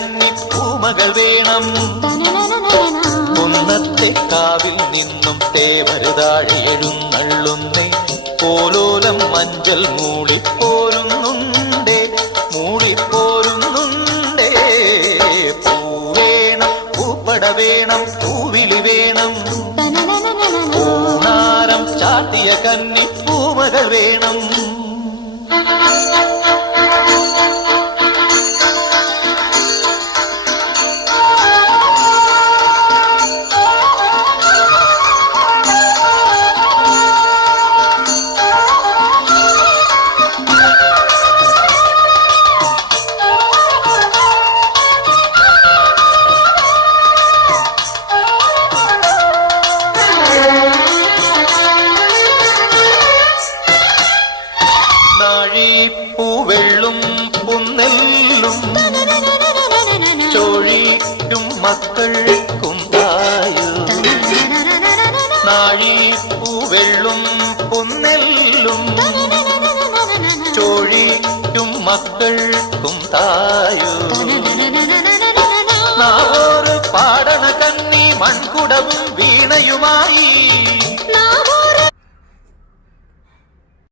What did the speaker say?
കന്നി പൂമകൾ വേണം. കുന്നത്തെ കാവിൽ നിന്നും തേവരുതാഴെ എഴുന്നള്ളുന്നേ. പോലോലം മഞ്ചൽ മൂളിപ്പോരുന്നുണ്ടേ, മൂളിപ്പോരുന്നുണ്ടേ. പൂവേണം, പൂപ്പട വേണം, പൂവിളി വേണം. പൂനാരം ചാട്ടിയ കന്നി പൂമകൾ വേണം. നാഴിപ്പൂവെള്ളും പുന്നെല്ലും ചോഴിക്കും മക്കൾക്കും തായു. നാഴിപ്പൂവെള്ളും പുന്നെല്ലും ചോഴിക്കും മക്കൾക്കും തായു. നാവോറ് പാടണ കന്നി മൺകുടവും വീണയുമായി